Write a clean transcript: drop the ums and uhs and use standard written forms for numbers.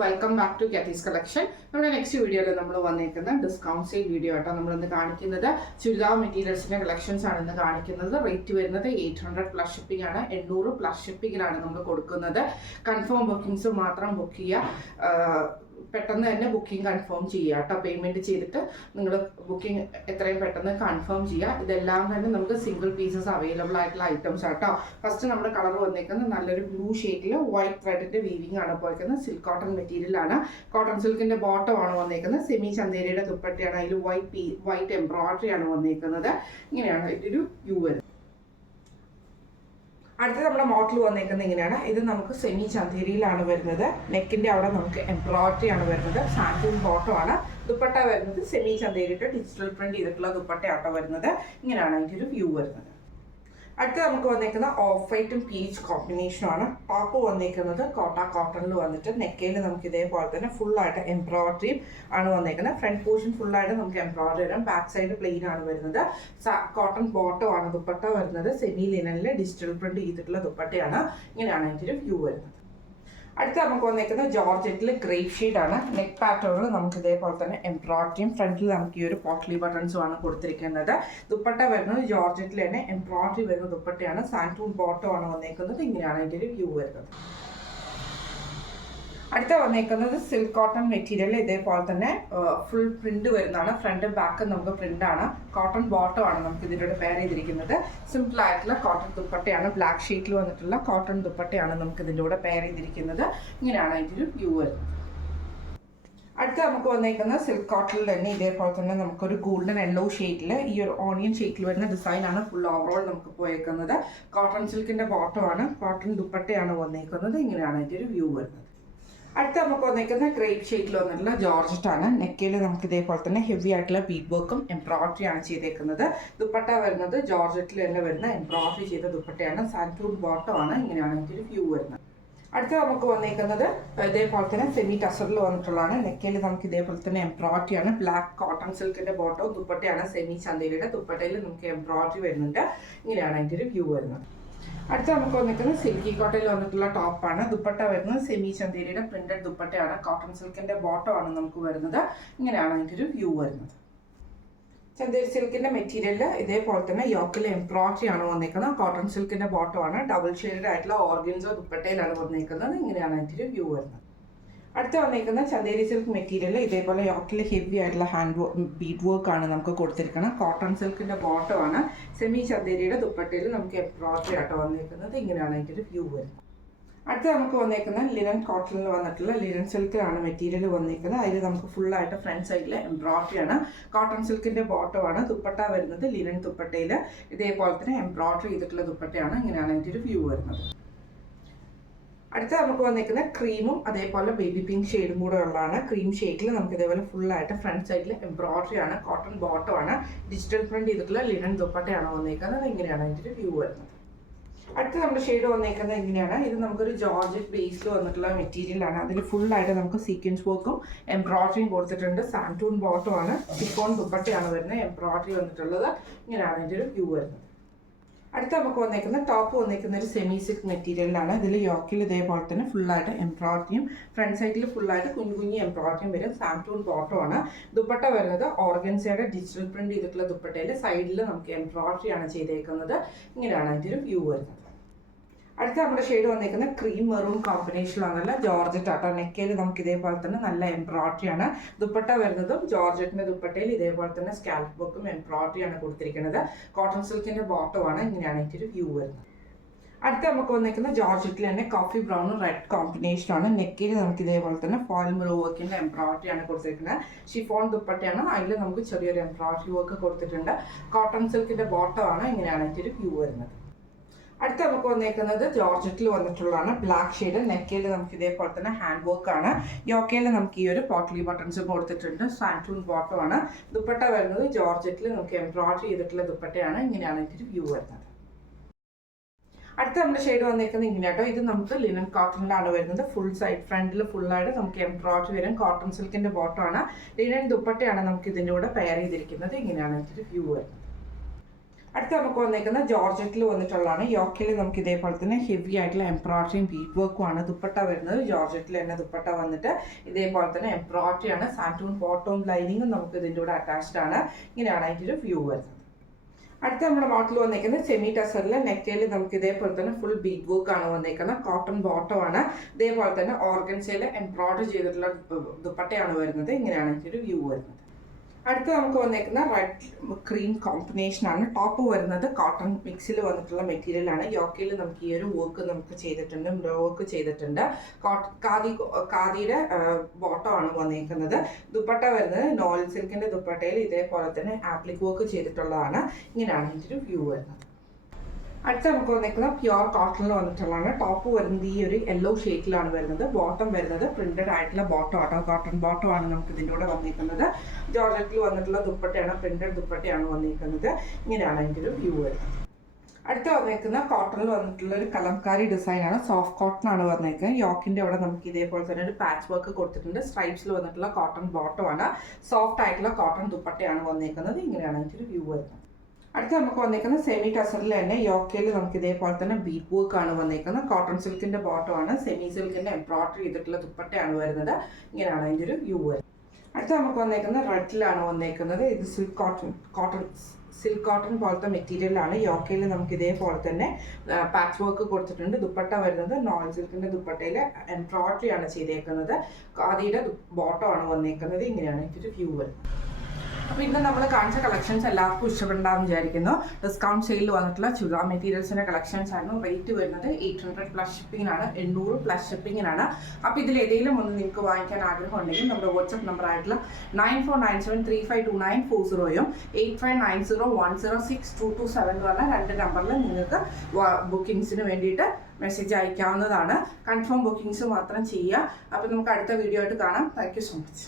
Welcome back to കാത്തീസ് collection. നമ്മുടെ next വീഡിയോയിൽ നമ്മൾ വന്നിരിക്കുന്ന ഡിസ്കൗണ്ട് സെയിൽ വീഡിയോ ആയിട്ടാണ് നമ്മളിന്ന് കാണിക്കുന്നത്. ചുരിദാർ മെറ്റീരിയൽസിന്റെ കളക്ഷൻസ് ആണ് ഇന്ന് കാണിക്കുന്നത്. റേറ്റ് വരുന്നത് 800 പ്ലസ് ഷിപ്പിംഗ് ആണ്. 800 പ്ലസ് ഷിപ്പിംഗിലാണ് നമ്മൾ കൊടുക്കുന്നത്. കൺഫേം ബുക്കിംഗ്സ് മാത്രം ബുക്ക് ചെയ്യുക. പെട്ടെന്ന് തന്നെ ബുക്കിംഗ് കൺഫേം ചെയ്യുക കേട്ടോ. പേയ്മെന്റ് ചെയ്തിട്ട് നിങ്ങൾ ബുക്കിംഗ് എത്രയും പെട്ടെന്ന് കൺഫേം ചെയ്യുക. ഇതെല്ലാം തന്നെ നമുക്ക് സിംഗിൾ പീസസ് അവൈലബിൾ ആയിട്ടുള്ള ഐറ്റംസ് ആട്ടോ. ഫസ്റ്റ് നമ്മുടെ കളർ വന്നേക്കുന്നത് നല്ലൊരു ബ്ലൂ ഷെയ്ഡിൽ വൈറ്റ് ത്രെഡിന്റെ വീവിംഗ് ആണ് പോയിരിക്കുന്നത്. സിൽക്ക് കോട്ടൺ മെറ്റീരിയൽ ആണ്. കോട്ടൺ സിൽക്കിന്റെ ബോട്ടം ആണ് വന്നേക്കുന്നത്. സെമി ചന്തേരിയുടെ ദുപ്പട്ടയാണ്. അതിൽ വൈറ്റ് എംബ്രോയിഡറി ആണ് വന്നേക്കുന്നത്. ഇങ്ങനെയാണ് ഇതൊരു വ്യൂ വരുന്നത്. അടുത്ത നമ്മുടെ മോഡൽ വന്നേക്കുന്നത് ഇങ്ങനെയാണ്. ഇത് നമുക്ക് സെമി ചന്തേരിയിലാണ് വരുന്നത്. നെക്കിന്റെ അവിടെ നമുക്ക് എംബ്രോയിഡറി ആണ് വരുന്നത്. സാൻഡൂൺ ബോട്ടം ആണ്. ദുപ്പട്ട വരുന്നത് സെമി ചന്തേരിയുടെ ഡിജിറ്റൽ പ്രിന്റ് ചെയ്തിട്ടുള്ള ദുപ്പട്ടയാട്ടോ വരുന്നത്. ഇങ്ങനെയാണ് അതിൻ്റെ ഒരു വ്യൂ വരുന്നത്. അടുത്ത നമുക്ക് വന്നേക്കുന്ന ഓഫ് വൈറ്റും പീച്ച് കോമ്പിനേഷനും ആണ്. ടോപ്പ് വന്നേക്കുന്നത് കോട്ടണിൽ വന്നിട്ട് നെക്കയിൽ നമുക്ക് ഇതേപോലെ തന്നെ ഫുള്ളായിട്ട് എംബ്രോയിഡറിയും ആണ് വന്നേക്കുന്നത്. ഫ്രണ്ട് പോർഷൻ ഫുള്ളായിട്ട് നമുക്ക് എംബ്രോയിഡറി വരാം. ബാക്ക് സൈഡ് പ്ലെയിൻ ആണ് വരുന്നത്. കോട്ടൺ ബോട്ടം ആണ് ദുപ്പട്ട വരുന്നത്. സെമി ലിനനിൽ ഡിജിറ്റൽ പ്രിന്റ് ചെയ്തിട്ടുള്ള ദുപ്പട്ടയാണ്. ഇങ്ങനെയാണ് അതിൻ്റെ ഒരു വ്യൂ വരുന്നത്. അടുത്ത നമുക്ക് വന്നേക്കുന്നത് ജോർജറ്റിൽ ഗ്രേപ്പ് ഷെയ്ഡ് ആണ്. നെക്ക് പാറ്റേണിൽ നമുക്ക് ഇതേപോലെ തന്നെ എംബ്രോയിഡറിയും ഫ്രണ്ടിൽ നമുക്ക് ഈ ഒരു പോട്ട്ലി ബട്ടൺസും ആണ് കൊടുത്തിരിക്കുന്നത്. ദുപ്പട്ട വരുന്നത് ജോർജറ്റിൽ തന്നെ എംബ്രോയിഡറി വരുന്ന ദുപ്പട്ടയാണ്. സാൻഡൂൺ ബോട്ടം ആണ് വന്നേക്കുന്നത്. ഇങ്ങനെയാണ് അതിൻ്റെ ഒരു വ്യൂ വരുന്നത്. അടുത്ത വന്നേക്കുന്നത് സിൽക്ക് കോട്ടൺ മെറ്റീരിയൽ. ഇതേപോലെ തന്നെ ഫുൾ പ്രിന്റ് വരുന്നതാണ്. ഫ്രണ്ട് ബാക്ക് നമുക്ക് പ്രിന്റ് ആണ്. കോട്ടൺ ബോട്ടം ആണ് നമുക്ക് ഇതിലൂടെ പെയർ ചെയ്തിരിക്കുന്നത്. സിമ്പിൾ ആയിട്ടുള്ള കോട്ടൺ ദുപ്പട്ടയാണ്. ബ്ലാക്ക് ഷീറ്റിൽ വന്നിട്ടുള്ള കോട്ടൺ ദുപ്പട്ടയാണ് നമുക്ക് ഇതിലൂടെ പെയർ ചെയ്തിരിക്കുന്നത്. ഇങ്ങനെയാണ് അതിൻ്റെ ഒരു വ്യൂ വരുന്നത്. അടുത്ത നമുക്ക് വന്നേക്കുന്നത് സിൽക്ക് കോട്ടണിൽ തന്നെ ഇതേപോലെ തന്നെ നമുക്കൊരു ഗോൾഡൻ യെല്ലോ ഷെയ്ഡിൽ ഈ ഒരു ഓണിയൻ ഷെയ്ഡിൽ വരുന്ന ഡിസൈനാണ് ഫുൾ ഓവറോൾ നമുക്ക് പോയേക്കുന്നത്. കോട്ടൺ സിൽക്കിന്റെ ബോട്ടമാണ്. കോട്ടൺ ദുപ്പട്ടയാണ് വന്നേക്കുന്നത്. ഇങ്ങനെയാണ് അതിൻ്റെ ഒരു വ്യൂ വരുന്നത്. അടുത്ത നമുക്ക് വന്നേക്കുന്ന ഗ്രേപ്പ് ഷെയ്ഡിൽ വന്നിട്ടുള്ള ജോർജറ്റ് ആണ്. നെക്കയിൽ നമുക്ക് ഇതേപോലെ തന്നെ ഹെവി ആയിട്ടുള്ള ബീഡ് വർക്കും എംബ്രോയിഡറി ആണ് ചെയ്തേക്കുന്നത്. ദുപ്പട്ട വരുന്നത് ജോർജറ്റിൽ തന്നെ വരുന്ന എംബ്രോയിഡറി ചെയ്ത ദുപ്പട്ടയാണ്. സാൻഡൂൺ ബോട്ടം ആണ്. ഇങ്ങനെയാണ് അതിൻ്റെ ഒരു വ്യൂ വരുന്നത്. അടുത്ത നമുക്ക് വന്നേക്കുന്നത് ഇതേപോലെ തന്നെ സെമി ടസറിൽ വന്നിട്ടുള്ളതാണ്. നെക്കയിൽ നമുക്ക് ഇതേപോലെ തന്നെ എംബ്രോയിഡറി ആണ്. ബ്ലാക്ക് കോട്ടൺ സിൽക്കിന്റെ ബോട്ടവും ദുപ്പട്ടയാണ്. സെമി ചന്തേരിയുടെ ദുപ്പട്ടയിൽ നമുക്ക് എംബ്രോയിഡറി വരുന്നുണ്ട്. ഇങ്ങനെയാണ് അതിൻ്റെ ഒരു വ്യൂ വരുന്നത്. അടുത്ത നമുക്ക് വന്നിരിക്കുന്നത് സിൽക്കി കോട്ടയിൽ വന്നിട്ടുള്ള ടോപ്പാണ്. ദുപ്പട്ട വരുന്നത് സെമി ചന്തേരിയുടെ പ്രിന്റഡ് ദുപ്പട്ടയാണ്. കോട്ടൺ സിൽക്കിന്റെ ബോട്ടം ആണ് നമുക്ക് വരുന്നത്. ഇങ്ങനെയാണ് അതിൻ്റെ ഒരു വ്യൂ വരുന്നത്. ചന്തേരി സിൽക്കിന്റെ മെറ്റീരിയൽ ഇതേപോലെ തന്നെ യോക്കിൽ എംബ്രോയിഡറി ആണ് വന്നിരിക്കുന്നത്. കോട്ടൺ സിൽക്കിന്റെ ബോട്ടം ആണ്. ഡബിൾ ഷെയ്ഡ് ആയിട്ടുള്ള ഓർഗൻസോ ദുപ്പട്ടയിലാണ് വന്നിരിക്കുന്നത്. ഇങ്ങനെയാണ് അതിൻ്റെ ഒരു വ്യൂ വരുന്നത്. അടുത്ത വന്നിരിക്കുന്ന ചന്തേരി സിൽക്ക് മെറ്റീരിയൽ ഇതേപോലെ യോക്കിൽ ഹെവി ആയിട്ടുള്ള ബീഡ് വർക്ക് ആണ് നമുക്ക് കൊടുത്തിരിക്കുന്നത്. കോട്ടൺ സിൽക്കിന്റെ ബോട്ടം ആണ്. സെമി ചന്തേരിയുടെ ദുപ്പട്ടയിൽ നമുക്ക് എംബ്രോയിഡറി ആയിട്ട് വന്നിരിക്കുന്നത്. ഇങ്ങനെയാണ് അതിൻ്റെ ഒരു വ്യൂ വരുന്നത്. അടുത്ത നമുക്ക് വന്നേക്കുന്ന ലിനൻ കോട്ടണിൽ വന്നിട്ടുള്ള ലിനൻ സിൽക്കിലാണ് മെറ്റീരിയൽ വന്നിരിക്കുന്നത്. അതിൽ നമുക്ക് ഫുള്ളായിട്ട് ഫ്രണ്ട് സൈഡിൽ എംബ്രോയിഡറി ആണ്. കോട്ടൺ സിൽക്കിന്റെ ബോട്ടം ആണ്. ദുപ്പട്ട വരുന്നത് ലിനൻ ദുപ്പട്ടയിൽ ഇതേപോലെ തന്നെ എംബ്രോയിഡറി ചെയ്തിട്ടുള്ള ദുപ്പട്ടയാണ്. ഇങ്ങനെയാണ് അതിൻ്റെ ഒരു വ്യൂ വരുന്നത്. അടുത്ത നമുക്ക് വന്നിരിക്കുന്ന ക്രീമും അതേപോലെ ബേബി പിങ്ക് ഷെയ്ഡും കൂടെ ഉള്ളതാണ്. ക്രീം ഷെയ്ഡിൽ നമുക്ക് ഇതേപോലെ ഫുള്ളായിട്ട് ഫ്രണ്ട് സൈഡിൽ എംബ്രോയിഡറി ആണ്. കോട്ടൺ ബോട്ടം ആണ്. ഡിജിറ്റൽ പ്രിന്റ് ചെയ്തിട്ടുള്ള ലിനൻ ദുപ്പട്ടയാണ് വന്നിരിക്കുന്നത്. ഇങ്ങനെയാണ് അതിൻ്റെ ഒരു വ്യൂ വരുന്നത്. അടുത്ത നമ്മുടെ ഷെയ്ഡ് വന്നിരിക്കുന്നത് ഇങ്ങനെയാണ്. ഇത് നമുക്കൊരു ജോർജറ്റ് ബേസിൽ വന്നിട്ടുള്ള മെറ്റീരിയൽ ആണ്. അതിൽ ഫുള്ളായിട്ട് നമുക്ക് സീക്വൻസ് വർക്കും എംബ്രോയിഡറിയും കൊടുത്തിട്ടുണ്ട്. സാൻഡൂൺ ബോട്ടം ആണ്. ഷിഫോൺ ദുപ്പട്ടയാണ് വരുന്നത്. എംബ്രോയിഡറി വന്നിട്ടുള്ളത്. ഇങ്ങനെയാണ് അതിൻ്റെ ഒരു വ്യൂ വരുന്നത്. അടുത്ത നമുക്ക് വന്നേക്കുന്ന ടോപ്പ് വന്നേക്കുന്ന ഒരു സെമി സിൽക്ക് മെറ്റീരിയലാണ്. ഇതിൽ യോക്കിൽ ഇതേപോലെ തന്നെ ഫുള്ളായിട്ട് എംബ്രോയിഡറിയും ഫ്രണ്ട് സൈഡിൽ ഫുള്ളായിട്ട് കുഞ്ഞു എംബ്രോയിഡറിയും വരും. സാൻഡൂൺ ബോട്ടം ആണ്. ദുപ്പട്ട വരുന്നത് ഓർഗൻസയുടെ ഡിജിറ്റൽ പ്രിന്റ് ചെയ്തിട്ടുള്ള ദുപ്പട്ടയിൽ സൈഡിൽ നമുക്ക് എംബ്രോയിഡറി ആണ് ചെയ്തേക്കുന്നത്. ഇങ്ങനെയാണ് അതിൻ്റെ ഒരു വ്യൂ വരുന്നത്. അടുത്ത നമ്മുടെ ഷെയ്ഡ് വന്നിരിക്കുന്ന ക്രീം മെറൂൺ കോമ്പിനേഷനിലാണല്ല ജോർജറ്റ് ആട്ടോ. നെക്കയിൽ നമുക്ക് ഇതേപോലെ തന്നെ നല്ല എംബ്രോയിഡറി ആണ്. ദുപ്പട്ട വരുന്നതും ജോർജറ്റിന്റെ ദുപ്പട്ടയിൽ ഇതേപോലെ തന്നെ സ്കാൽപ്പ് വർക്കും എംബ്രോയിഡറി ആണ് കൊടുത്തിരിക്കുന്നത്. കോട്ടൺ സിൽക്കിന്റെ ബോട്ടം ആണ്. ഇങ്ങനെയാണ് ഇതിന്റെ ഒരു വ്യൂ വരുന്നത്. അടുത്ത നമുക്ക് വന്നിരിക്കുന്ന ജോർജറ്റിൽ തന്നെ കോഫി ബ്രൗണും റെഡ് കോമ്പിനേഷനാണ്. നെക്കിൽ നമുക്ക് ഇതേപോലെ തന്നെ ഫോയിൽ മിറർ വർക്കിന്റെ എംബ്രോയിഡറി ആണ് കൊടുത്തിരിക്കുന്നത്. ഷിഫോൺ ദുപ്പട്ടയാണ്. അതിൽ നമുക്ക് ചെറിയൊരു എംബ്രോയിഡറി വർക്ക് കൊടുത്തിട്ടുണ്ട്. കോട്ടൺ സിൽക്കിന്റെ ബോട്ടം ആണ്. ഇങ്ങനെയാണ് ഇതിന്റെ ഒരു വ്യൂ വരുന്നത്. അടുത്ത നമുക്ക് വന്നേക്കുന്നത് ജോർജറ്റിൽ വന്നിട്ടുള്ളതാണ്. Black shade. നെക്കയിൽ നമുക്ക് ഇതേപോലെ തന്നെ ഹാൻഡ് വർക്ക് ആണ്. യോക്കയിൽ നമുക്ക് ഈ ഒരു പോട്ട്ലി ബട്ടൺസ് കൊടുത്തിട്ടുണ്ട്. സാൻഡൂൺ ബോട്ടം ആണ്. ദുപ്പട്ട വരുന്നത് ജോർജറ്റിൽ നമുക്ക് എംബ്രോയിഡറി ചെയ്തിട്ടുള്ള ദുപ്പട്ടയാണ്. ഇങ്ങനെയാണ് ഇതിന്റെ വ്യൂ വരുന്നത്. അടുത്ത നമ്മുടെ ഷെയ്ഡ് വന്നിരിക്കുന്നത് ഇങ്ങനെയാട്ടോ. ഇത് നമുക്ക് ലിനൻ കോട്ടണിലാണ് വരുന്നത്. ഫുൾ സൈഡ് ഫ്രണ്ടിൽ ഫുള്ളായിട്ട് നമുക്ക് എംബ്രോയിഡറി വരും. കോട്ടൺ സിൽക്കിന്റെ ബോട്ടം ആണ്. ലിനൻ ദുപ്പട്ടയാണ് നമുക്ക് ഇതിൻ്റെ കൂടെ പെയർ ചെയ്തിരിക്കുന്നത്. ഇങ്ങനെയാണ് ഇതിന്റെ വ്യൂ വരുന്നത്. അടുത്ത നമുക്ക് വന്നേക്കുന്ന ജോർജറ്റിൽ വന്നിട്ടുള്ളതാണ്. യോക്കിൽ നമുക്ക് ഇതേപോലെ തന്നെ ഹെവി ആയിട്ടുള്ള എംബ്രോയിഡറിയും ബീറ്റ് വർക്കും ആണ് ദുപ്പട്ട വരുന്നത്. ജോർജറ്റിൽ തന്നെ ദുപ്പട്ട വന്നിട്ട് ഇതേപോലെ തന്നെ എംബ്രോയിഡറി ആണ്. സാൻറ്റൂൺ ബോട്ടവും ലൈനിങ്ങും നമുക്ക് ഇതിൻ്റെ കൂടെ അറ്റാച്ച്ഡ് ആണ്. ഇങ്ങനെയാണ് അതിൻ്റെ ഒരു വ്യൂ വരുന്നത്. അടുത്ത നമ്മുടെ മോഡൽ വന്നേക്കുന്നത് സെമി ടസറിൽ നെക്കയിൽ നമുക്ക് ഇതേപോലെ തന്നെ ഫുൾ ബീറ്റ് വർക്ക് ആണ് വന്നേക്കുന്നത്. കോട്ടൺ ബോട്ടം ആണ്. ഇതേപോലെ തന്നെ ഓർഗൻസയിൽ എംബ്രോയിഡറി ചെയ്തിട്ടുള്ള ദുപ്പട്ടയാണ് വരുന്നത്. ഇങ്ങനെയാണ് ഇതിൻ്റെ ഒരു വ്യൂ വരുന്നത്. അടുത്ത നമുക്ക് വന്നേക്കുന്ന റെഡ് ക്രീം കോമ്പിനേഷൻ ആണ്. ടോപ്പ് വരുന്നത് കോട്ടൺ മിക്സിൽ വന്നിട്ടുള്ള മെറ്റീരിയൽ ആണ്. യോക്കയിൽ നമുക്ക് ഈ ഒരു വർക്ക് നമുക്ക് ചെയ്തിട്ടുണ്ട്, മിറർ വർക്ക് ചെയ്തിട്ടുണ്ട്. ഖാദിയുടെ ബോട്ടം ആണ് വന്നേക്കുന്നത്. ദുപ്പട്ട വരുന്നത് നോൾ സിൽക്കിന്റെ ദുപ്പട്ടയിൽ ഇതേപോലെ തന്നെ ആപ്ലിക് വർക്ക് ചെയ്തിട്ടുള്ളതാണ്. ഇങ്ങനെയാണ് ഇതിൻ്റെ ഒരു വ്യൂ വരുന്നത്. അടുത്ത നമുക്ക് വന്നിരിക്കുന്ന പ്യുവർ കോട്ടണിൽ വന്നിട്ടുള്ളതാണ്. ടോപ്പ് വരുന്നത് ഈ ഒരു യെല്ലോ ഷെയ്ഡിലാണ് വരുന്നത്. ബോട്ടം വരുന്നത് പ്രിന്റഡ് ആയിട്ടുള്ള ബോട്ടം ആട്ടോ, കോട്ടൺ ബോട്ടം ആണ് നമുക്ക് ഇതിൻ്റെ കൂടെ വന്നിരിക്കുന്നത്. ജോർജറ്റിൽ വന്നിട്ടുള്ള ദുപ്പട്ടയാണ്, പ്രിന്റഡ് ദുപ്പട്ടയാണ് വന്നിരിക്കുന്നത്. ഇങ്ങനെയാണ് അതിൻ്റെ ഒരു വ്യൂ വരുന്നത്. അടുത്ത വന്നേക്കുന്ന കോട്ടണിൽ വന്നിട്ടുള്ള ഒരു കലംകാരി ഡിസൈനാണ്. സോഫ്റ്റ് കോട്ടൺ ആണ് വന്നേക്കുന്നത്. യോക്കിൻ്റെ അവിടെ നമുക്ക് ഇതേപോലെ തന്നെ ഒരു പാച്ച് വർക്ക് കൊടുത്തിട്ടുണ്ട്. സ്ട്രൈപ്സിൽ വന്നിട്ടുള്ള കോട്ടൺ ബോട്ടം ആണ്. സോഫ്റ്റ് ആയിട്ടുള്ള കോട്ടൺ ദുപ്പട്ടയാണ് വന്നേക്കുന്നത്. ഇങ്ങനെയാണ് അതിൻ്റെ ഒരു വ്യൂ വരുന്നത്. അടുത്ത നമുക്ക് വന്നേക്കുന്നത് സെമി ടസറിൽ തന്നെ യോക്കയിൽ നമുക്ക് ഇതേപോലെ തന്നെ ബീറ്റ് വർക്ക് ആണ് വന്നേക്കുന്നത്. കോട്ടൺ സിൽക്കിന്റെ ബോട്ടം ആണ്. സെമി സിൽക്കിന്റെ എംബ്രോയിഡറി ചെയ്തിട്ടുള്ള ദുപ്പട്ടയാണ് വരുന്നത്. ഇങ്ങനെയാണ് അതിൻ്റെ ഒരു വ്യൂ വരുന്നത്. അടുത്ത നമുക്ക് വന്നേക്കുന്നത് റെഡിലാണ് വന്നേക്കുന്നത്. ഇത് സിൽക്ക് കോട്ടൺ പോലത്തെ മെറ്റീരിയലാണ്. യോക്കയിൽ നമുക്ക് ഇതേപോലെ തന്നെ പാച്ച് വർക്ക് കൊടുത്തിട്ടുണ്ട്. ദുപ്പട്ട വരുന്നത് നോൺ സിൽക്കിന്റെ ദുപ്പട്ടയിൽ എംബ്രോയിഡറി ആണ് ചെയ്തേക്കുന്നത്. ഖാദിയുടെ ബോട്ടം ആണ് വന്നേക്കുന്നത്. ഇങ്ങനെയാണ് ഇതിൻ്റെ ഒരു വ്യൂ വരുന്നത്. അപ്പോൾ ഇന്ന് നമ്മൾ കാണിച്ച കളക്ഷൻസ് എല്ലാവർക്കും ഇഷ്ടപ്പെടാമെന്ന് വിചാരിക്കുന്നു. ഡിസ്കൗണ്ട് സെയിലിൽ വന്നിട്ടുള്ള ചുരിദാർ മെറ്റീരിയൽസിൻ്റെ കളക്ഷൻസ് ആയിരുന്നു. റേറ്റ് വരുന്നത് 800 പ്ലസ് ഷിപ്പിങ്ങിനാണ്, 800 പ്ലസ് ഷിപ്പിങ്ങിനാണ്. അപ്പോൾ ഇതിൽ ഏതെങ്കിലും ഒന്ന് നിങ്ങൾക്ക് വാങ്ങിക്കാൻ ആഗ്രഹം ഉണ്ടെങ്കിൽ നമ്മുടെ വാട്സപ്പ് നമ്പർ ആയിട്ടുള്ള 9497352940 8590106227 എന്ന് പറഞ്ഞ 2 നമ്പറിൽ നിങ്ങൾക്ക് ബുക്കിംഗ്സിന് വേണ്ടിയിട്ട് മെസ്സേജ് അയക്കാവുന്നതാണ്. കൺഫേം ബുക്കിംഗ്സ് മാത്രം ചെയ്യുക. അപ്പോൾ നമുക്ക് അടുത്ത വീഡിയോ ആയിട്ട് കാണാം. Thank you so much.